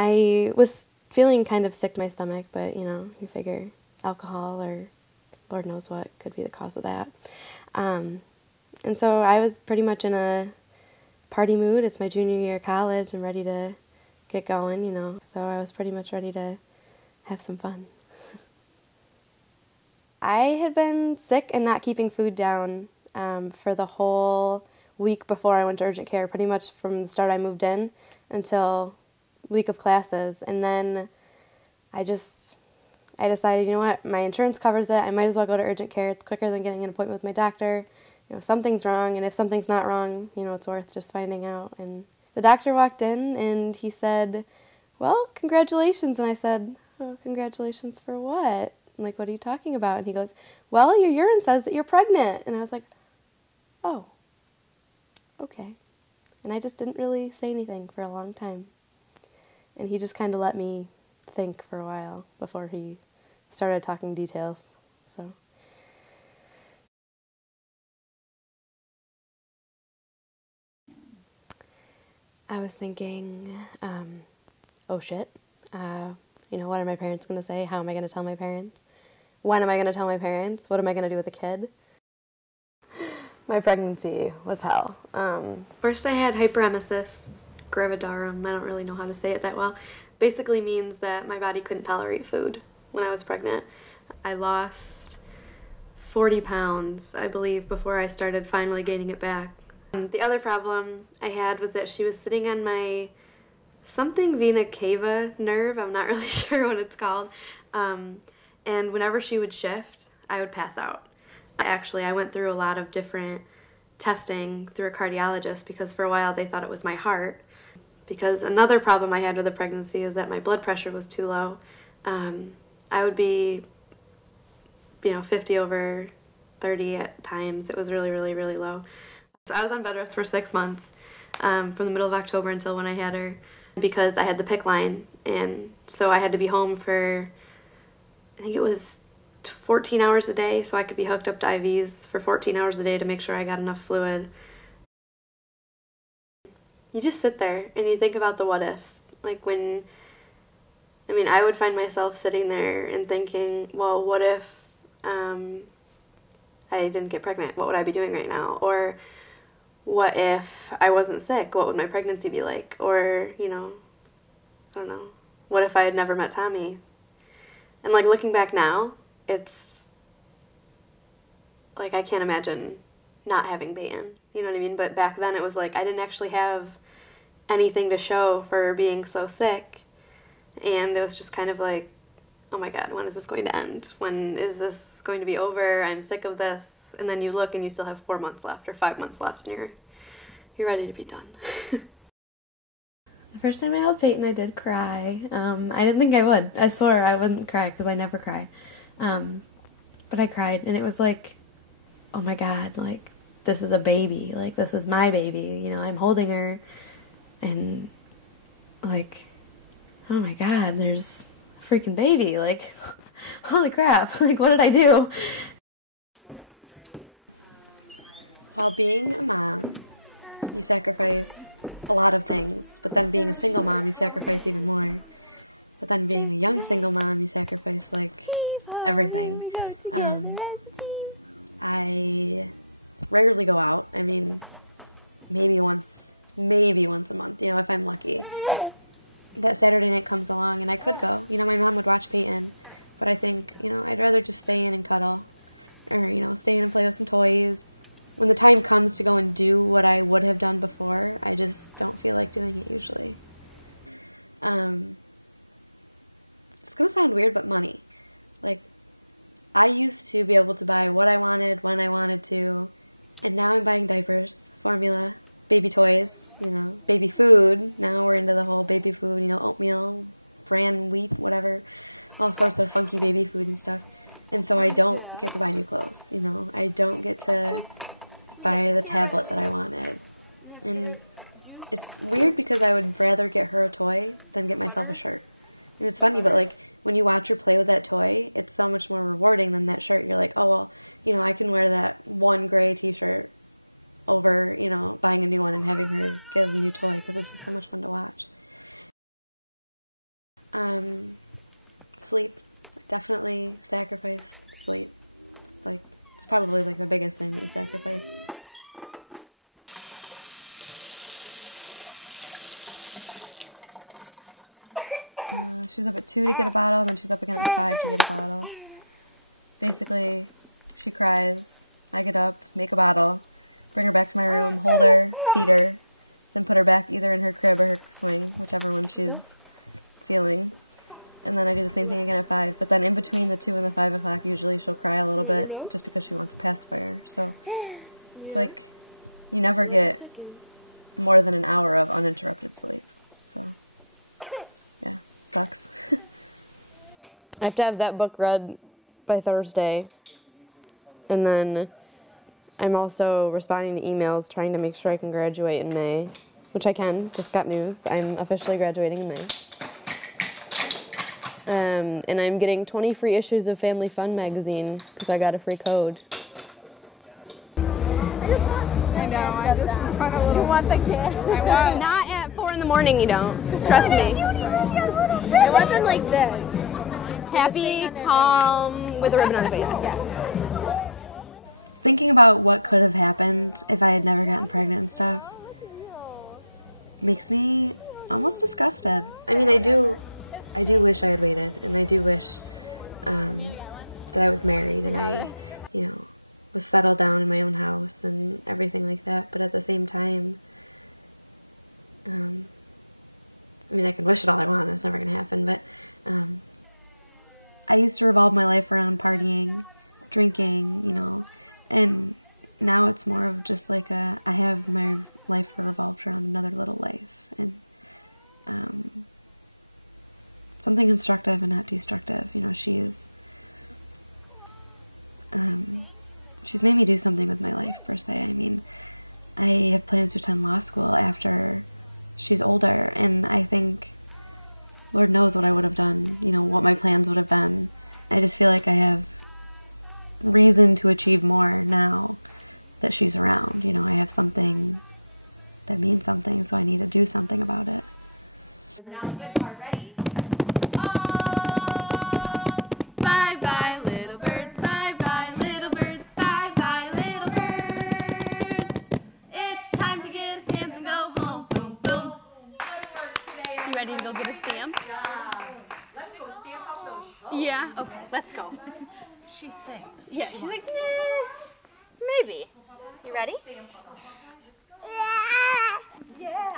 I was feeling kind of sick to my stomach, but, you know, you figure alcohol or Lord knows what could be the cause of that. And so I was pretty much in a party mood. It's my junior year of college and ready to get going, you know, so I was pretty much ready to have some fun. I had been sick and not keeping food down for the whole week before I went to urgent care, pretty much from the start I moved in until week of classes. And then I decided, you know what, my insurance covers it. I might as well go to urgent care. It's quicker than getting an appointment with my doctor. You know, something's wrong, and if something's not wrong, you know, it's worth just finding out. And the doctor walked in, and he said, well, congratulations. And I said, oh, congratulations for what? I'm like, what are you talking about? And he goes, well, your urine says that you're pregnant. And I was like, oh, okay. And I just didn't really say anything for a long time. And he just kind of let me think for a while before he started talking details. So I was thinking, oh shit, you know, what are my parents going to say? How am I going to tell my parents? When am I going to tell my parents? What am I going to do with a kid? My pregnancy was hell. First I had hyperemesis gravidarum. I don't really know how to say it that well. Basically means that my body couldn't tolerate food when I was pregnant. I lost 40 pounds, I believe, before I started finally gaining it back. And the other problem I had was that she was sitting on my something vena cava nerve. I'm not really sure what it's called. And whenever she would shift, I would pass out. Actually, I went through a lot of different testing through a cardiologist because for a while they thought it was my heart. Because another problem I had with the pregnancy is that my blood pressure was too low. I would be, you know, 50 over 30 at times. It was really, really, really low. So I was on bed rest for 6 months, from the middle of October until when I had her, because I had the PICC line, and so I had to be home for, I think it was 14 hours a day, so I could be hooked up to IVs for 14 hours a day to make sure I got enough fluid. You just sit there and you think about the what ifs. Like when, I mean, I would find myself sitting there and thinking, well, what if I didn't get pregnant? What would I be doing right now? Or what if I wasn't sick? What would my pregnancy be like? Or, you know, I don't know. What if I had never met Tommy? And like looking back now, it's like I can't imagine not having Peyton. You know what I mean? But back then it was like I didn't actually have anything to show for being so sick. And it was just kind of like, oh my God, when is this going to end? When is this going to be over? I'm sick of this. And then you look and you still have 4 months left or 5 months left and you're ready to be done. The first time I held Peyton, I did cry. I didn't think I would. I swore I wouldn't cry because I never cry. But I cried and it was like, oh my God, like this is a baby. Like this is my baby. You know, I'm holding her and like, oh my God, there's a freaking baby. Like, holy crap. Like, what did I do? While being a mom, you sacrifice a lot of things, but then being a single mom, you sacrifice even more. But then being a young single mom, you sacrifice, like, everything. I rarely go out. I mean, maybe once a month, you know, if I'm lucky. That Saturday night comes along and I could go. You know, my mom would watch Peyton, but I think, you know, I'd rather just stay in and cuddle or, you know, stay in and play with some toys. When the time comes to go and do what I would have done before, I just don't feel like doing it usually. It's gonna sound weird, but money. Like, I used to be able to buy what I wanted, when I wanted to, and now I'm buying diapers, formula, baby toys, you know, baby food. Now we're into the whole baby food, you know, oatmeal, bran wheat, whatever, all sorts of funky baby food and stuff. And so I don't get to buy new clothes, you know. I don't get to buy the tablet that I wanted. And it's weird because I would rather get her a toy than get myself a shirt. And it's funny, but like when you watch her play with that toy, it's so much more rewarding than that shirt. You're like, oh, well, you know, I can wear that one gray t-shirt over, you know, buying a new one and having her get a new toy because it's just so much fun to watch. Sleep. Definitely sacrifice sleep. Like, it's probably like the biggest thing that you sacrifice. She was up at 2 to get a bottle, and then she was up again at 5 to get a bottle. Basically, she cries, I get up, make a bottle, bring her back to my room, hold her, feed her, then put her back either in her crib or her swing, whichever one she's feeling. And then I do the same thing again at 5. But then in between the 2 and the 5 o'clock, usually she'll cry a little bit just because she wants a pacifier. So it's like you never get more than an hour of uninterrupted sleep. So yeah, sucks. I have to have that book read by Thursday. And then I'm also responding to emails trying to make sure I can graduate in May, which I can. Just got news. I'm officially graduating in May. And I'm getting 20 free issues of Family Fun magazine because I got a free code. I just want a little. You want the kid? I want. Not at 4 in the morning, you don't. Trust me. I want them like this. Happy, calm, with a ribbon on the face. Yeah. Thinking about what could have happened if I had never gotten pregnant and stuff makes me almost disgusted. I mean, I do wish I had waited, and I do wish that I was married and I, was settled down in my own house and everything like that. But at the same time, I mean, I can wish it all I want. It's never going to happen. But I used to revolve my life around partying, drinking, and now it's more of just like I have my life revolved around another little life, and something constructive and not destructive. She's made me do something with my life, per se. I mean, I have plans to attend law school after she's older, and I think, Lord knows what I would have done, what my plans would have been. I just feel like I have reason to achieve more now that she's around. I have something that means something, so I need to do something about it. Now the good part, ready? Bye-bye, little birds, bye-bye, little birds, bye-bye, little birds. It's time to get a stamp and go home, boom, boom. You ready to go get a stamp? Let's go stamp out those shows. Yeah, okay, let's go. She thinks. Yeah, she's like, maybe. You ready? Yeah.